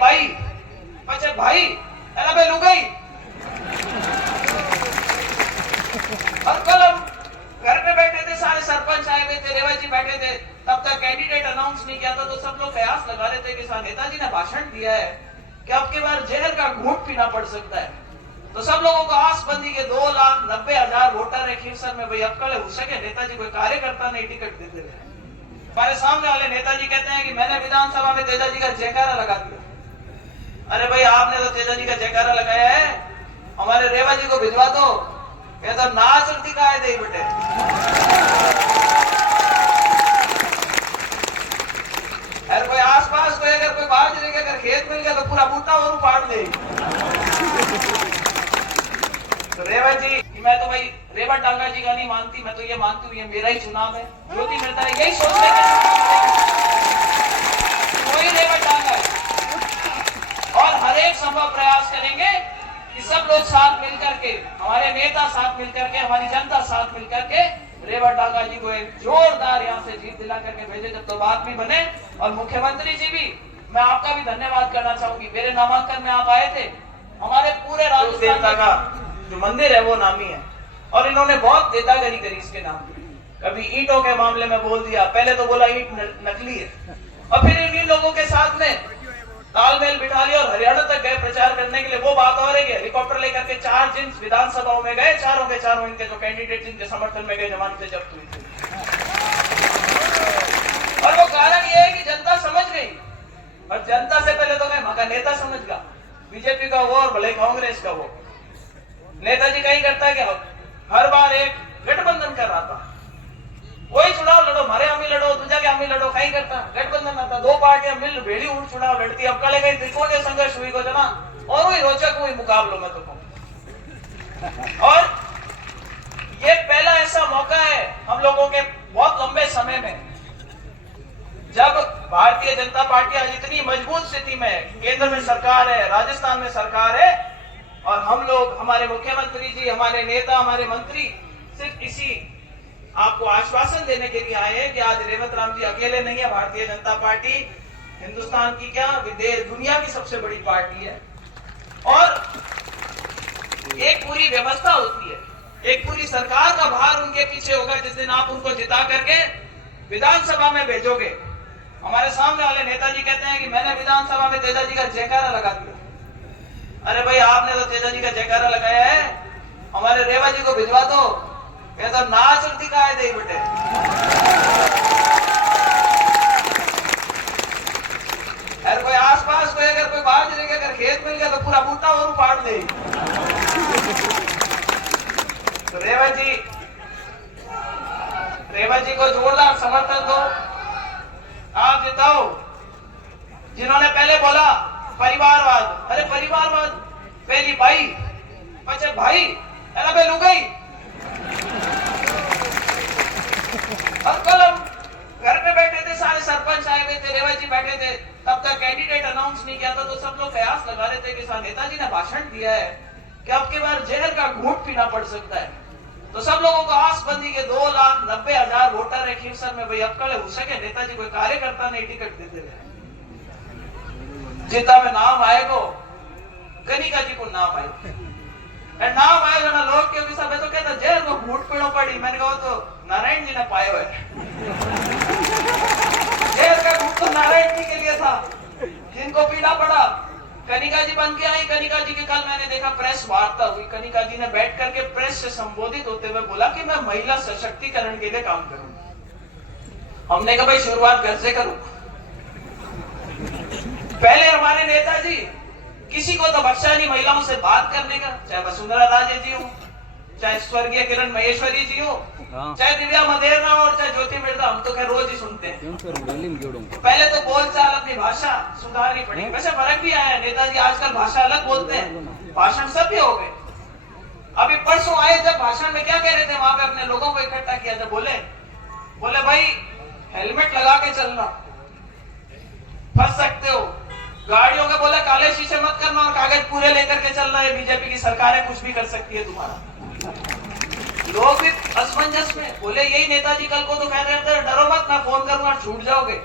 By पचे भाई एला बे लुगाई। और कल हम घर पे बैठे थे, सारे सरपंच आए हुए थे, रेवा जी बैठे थे, तब तक कैंडिडेट अनाउंस नहीं किया था, तो सब लोग कयास लगा रहे थे कि नेताजी ने भाषण दिया है कि अब की बार जहर का घूंट पीना पड़ सकता है। तो सब लोगों को आस बंदी के 2,90,000 वोटर है खीरसर में, भाई अब कल हो सके नेताजी कोई कार्यकर्ता नहीं टिकट देते रहे। हमारे सामने वाले नेताजी कहते हैं कि मैंने विधानसभा में तेजाजी का जयकारा लगा दिया। अरे भाई आपने तो तेजाजी का जयकारा लगाया है, हमारे रेवा जी को भिजवा दो, ये तो नाच दिखाए दे बेटे। अरे कोई आसपास कोई अगर कोई बाजरे के अगर खेत मिल गया तो पूरा बूटा और उपाड़ दे। तो रेवा जी, मैं तो भाई रेवा डांगा जी का नहीं मानती, मैं तो ये मानती हूँ ये मेरा ही चुनाव है, ज्योति मिलता है यही सोच रहे कोई रेवा डांगा है। और हर एक संभव प्रयास करेंगे कि सब लोग साथ मिलकर के, हमारे नेता साथ मिलकर के, हमारी जनता साथ मिलकर के रेवा डांगा जी को एक जोरदार यहाँ से जीत दिला करके भेजे, जब तो बात भी बने। और मुख्यमंत्री जी भी, मैं आपका भी धन्यवाद करना चाहूंगी, मेरे नामांकन में आप आए थे, हमारे पूरे राजस्थान का जो मंदिर है वो नामी है, और इन्होंने बहुत नेतागिरी करी इसके नाम पे। कभी ईंटों के मामले में बोल दिया, पहले तो बोला ईंट नकली है, और फिर इन लोगों के साथ में तालमेल बिठा लिया और हरियाणा तक गए प्रचार करने के लिए। वो बात और है कि हेलीकॉप्टर लेकर के 4 जिन विधानसभाओं में गए, चारों के चारों इनके जो कैंडिडेट जिनके समर्थन में गए जमानतें जब्त हुई थी। और वो कारण ये है कि जनता समझ गई, और जनता से पहले तो मैं वहां का नेता समझ गया, बीजेपी का वो और भले कांग्रेस का वो। नेताजी कहीं करता है कि हर बार एक गठबंधन कर रहा था, वही चुनाव लड़ो, मारे हमी लड़ो, तुझा के हमी लड़ो, कहीं करता गठबंधन आता, 2 पार्टियां मिल भेड़ी उड़ चुनाव लड़ती। अब कल गई त्रिकोणीय संघर्ष हुई को जना और वही रोचक हुई मुकाबलों में तो कहूं। और ये पहला ऐसा मौका है हम लोगों के बहुत लंबे समय में, जब भारतीय जनता पार्टी आज इतनी मजबूत स्थिति में है, केंद्र में सरकार है, राजस्थान में सरकार है, और हम लोग, हमारे मुख्यमंत्री जी, हमारे नेता, हमारे मंत्री सिर्फ इसी आपको आश्वासन देने के लिए आए हैं कि आज रेवत राम जी अकेले नहीं है। भारतीय जनता पार्टी हिंदुस्तान की क्या, विदेश दुनिया की सबसे बड़ी पार्टी है, और एक पूरी व्यवस्था होती है, एक पूरी सरकार का भार उनके पीछे होगा जिस दिन आप उनको जिता करके विधानसभा में भेजोगे। हमारे सामने वाले नेताजी कहते हैं कि मैंने विधानसभा में तेजाजी का जयकारा लगा दिया। अरे भाई आपने तो तेजाजी का जयकारा लगाया है, हमारे रेवा जी को भिजवा दो, ये तो नाच दिखाए दे बेटे। अरे कोई आसपास कोई अगर कोई बाजरे के अगर खेत मिल गया तो पूरा बूटा और उपाड़ दे। तो रेवा जी को जोरदार समर्थन दो, आप जिताओ। जिन्होंने पहले बोला परिवारवाद, अरे परिवारवाद पहली बाई पचे भाई एला बे लुगाई। और कल हम घर पे बैठे थे, सारे सरपंच आए हुए थे, रेवा जी बैठे थे, तब तक कैंडिडेट अनाउंस नहीं किया था, तो सब लोग कयास लगा रहे थे कि नेताजी ने भाषण दिया है कि अब की बार जहर का घूंट पीना पड़ सकता है। तो सब लोगों को आस बंदी के 2,90,000 वोटर है खीरसर में, भाई अब कल हो सके नेताजी कोई कार्यकर्ता नहीं टिकट देते रहे। जितना में नाम आएगो, कनिका जी को नाम आए, नाम आए जो ना लोग के विषय में तो कहता जहर को घूंट पीनो पड़ी। मैंने कहा तो नारायण जी ने पाए हुए, जहर का घूंट तो नारायण जी के लिए था, जिनको पीना पड़ा। कनिका जी बन के आई, कनिका जी के कल मैंने देखा प्रेस वार्ता हुई, कनिका जी ने बैठ करके प्रेस से संबोधित होते हुए बोला कि मैं महिला सशक्तिकरण के लिए काम करूंगा। हमने कहा भाई शुरुआत घर से करूं। पहले हमारे नेताजी किसी को तो बख्शा नहीं महिलाओं से बात करने का, चाहे वसुंधरा राजे जी हो, चाहे स्वर्गीय किरण महेश्वरी जी हो, चाहे दिव्या मदेरना और चाहे ज्योति मिर्जा, हम तो खैर रोज ही सुनते हैं। पहले तो बोलचाल अपनी भाषा सुधारनी पड़ेगी। वैसे फर्क भी आया है, नेताजी आजकल भाषा अलग बोलते हैं, भाषण सभ्य हो गए। अभी परसों आए जब भाषण में क्या कह रहे थे, वहां पे अपने लोगों को इकट्ठा किया, जब बोले भाई हेलमेट लगा के चलना, फंस सकते हो, गाड़ियों के बोले काले शीशे मत करना और कागज पूरे लेकर के चलना है, बीजेपी की सरकार है, कुछ भी कर सकती है तुम्हारा। लोग भी असमंजस में बोले यही नेताजी कल को तो कह रहे थे डरो मत, मैं फोन करूंगा छूट जाओगे।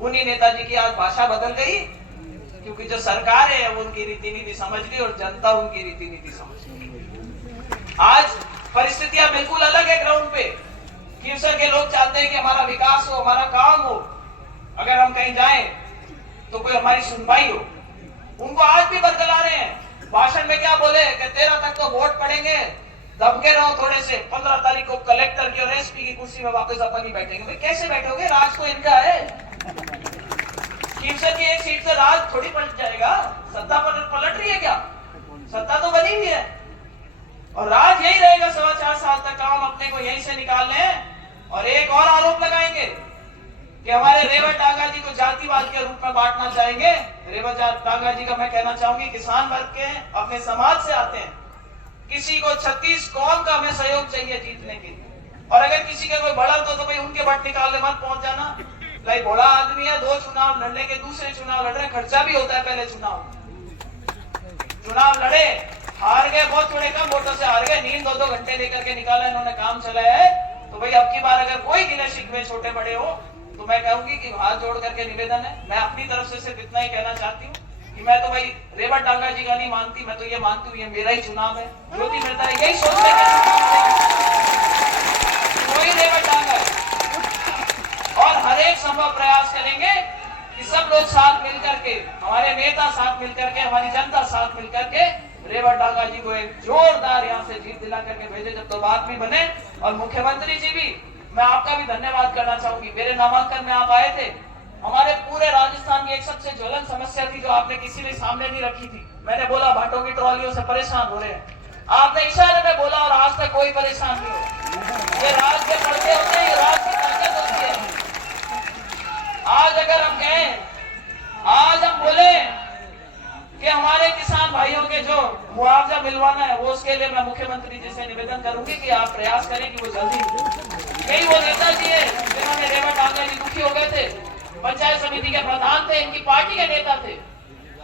उन्हीं नेताजी की आज भाषा बदल गई क्योंकि जो सरकार है वो उनकी रीति नीति समझ गई और जनता उनकी रीति नीति समझ गई। आज परिस्थितियां बिल्कुल अलग है ग्राउंड पे। कीवसर के लोग चाहते हैं कि हमारा विकास हो, हमारा काम हो, अगर हम कहीं जाएं तो कोई हमारी सुनवाई हो। उनको आज भी बरकरार हैं। भाषण में क्या बोले कि 13 तक तो वोट पड़ेंगे, दबके रहो थोड़े से, 15 तारीख को कलेक्टर की और एसपी की कुर्सी में वापस अपन ही बैठेंगे। भाई कैसे बैठोगे? राज तो इनका है। कीवसर की एक सीट से राज थोड़ी पलट जाएगा। सत्ता पलट रही है क्या? सत्ता तो बनी हुई है और राज यही रहेगा 4.25 साल तक। हम अपने को यहीं से निकाल लें और एक और आरोप लगाएंगे कि हमारे रेवत डांगा जी को जातिवाद के रूप में बांटना चाहेंगे। रेवत डांगा जी का मैं कहना चाहूंगी, किसान वर्ग के अपने समाज से आते हैं, किसी को 36 कौम का हमें सहयोग चाहिए जीतने के लिए। और अगर किसी के कोई बढ़त हो तो भाई उनके वोट निकालने मत पहुंच जाना। भाई बड़ा आदमी है, 2 चुनाव लड़ने के, दूसरे चुनाव लड़ रहे, खर्चा भी होता है। पहले चुनाव लड़े, हार गए, बहुत थोड़े कम वोटों से हार गए, नींद 2-2 घंटे लेकर के निकाला, इन्होंने काम चलाया है। तो भाई अब की बार अगर कोई गिले शिकवे छोटे बड़े हो तो मैं कहूंगी कि हाथ जोड़ करके निवेदन है। मैं अपनी तरफ से सिर्फ इतना ही कहना चाहती हूँ कि मैं तो भाई रेवत डांगा जी का नहीं मानती, मैं तो ये मानती हूँ ये मेरा ही चुनाव है। ज्योति मेहता यही सोचते कोई रेवत डांगा है और हर एक संभव प्रयास करेंगे कि सब लोग साथ मिलकर के, हमारे नेता साथ मिलकर के, हमारी जनता साथ मिलकर के रेवत डांगा जी को एक जोरदार यहाँ से जीत दिला करके भेजे। जब तो बात भी बने। और मुख्यमंत्री जी भी, मैं आपका भी धन्यवाद करना चाहूंगी। मेरे नामांकन में आप आए थे, हमारे पूरे राजस्थान की एक सबसे ज्वलन समस्या थी जो आपने किसी ने सामने नहीं रखी थी। मैंने बोला भाटों की ट्रॉलियों से परेशान हो रहे हैं, आपने इशारे में बोला और आज तक कोई परेशान नहीं हो। ये राज के पड़ते होते हैं, ये राज की ताकत होती है। आज अगर हम कहें, आज हम बोले कि हमारे किसान भाइयों के जो मुआवजा मिलवाना है वो, उसके लिए मैं मुख्यमंत्री जी से निवेदन करूंगी कि आप प्रयास करें कि वो जल्दी। कई वो नेताजी है जिन्होंने रेवत डांगा जी दुखी हो गए थे, पंचायत समिति के प्रधान थे, इनकी पार्टी के नेता थे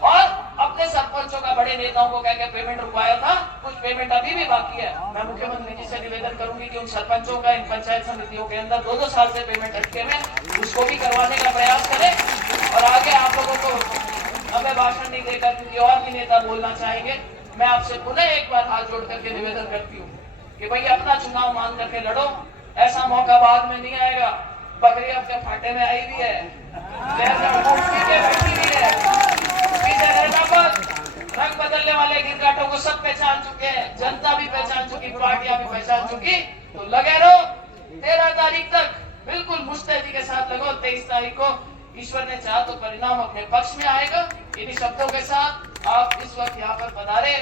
और अपने सरपंचों का, बड़े नेताओं को कहकर पेमेंट रुकवाया था। कुछ पेमेंट अभी भी बाकी है। मैं मुख्यमंत्री जी से निवेदन करूंगी कि उन सरपंचों का, इन पंचायत समितियों के अंदर 2-2 साल से पेमेंट अटके में, उसको भी करवाने का प्रयास करें। और आगे आप लोगों को हमें भाषण नहीं देकर, क्योंकि और भी नेता बोलना चाहेंगे, मैं आपसे पुनः एक बार हाथ जोड़ करके निवेदन करती हूँ कि भाई अपना चुनाव मान करके लड़ो। ऐसा मौका बाद में नहीं आएगा। बकरी आपके फाटे में आई भी है, बैठी भी है, रंग बदलने वाले गिरगाटों को सब पहचान चुके हैं, जनता भी पहचान चुकी, पार्टियां भी पहचान चुकी। तो लगे रहो, 13 तारीख तक बिल्कुल मुस्तैदी के साथ लगो। 23 तारीख को ईश्वर ने चाहा तो परिणाम अपने पक्ष में आएगा। इन्हीं शब्दों के साथ आप इस वक्त यहाँ पर पधारे।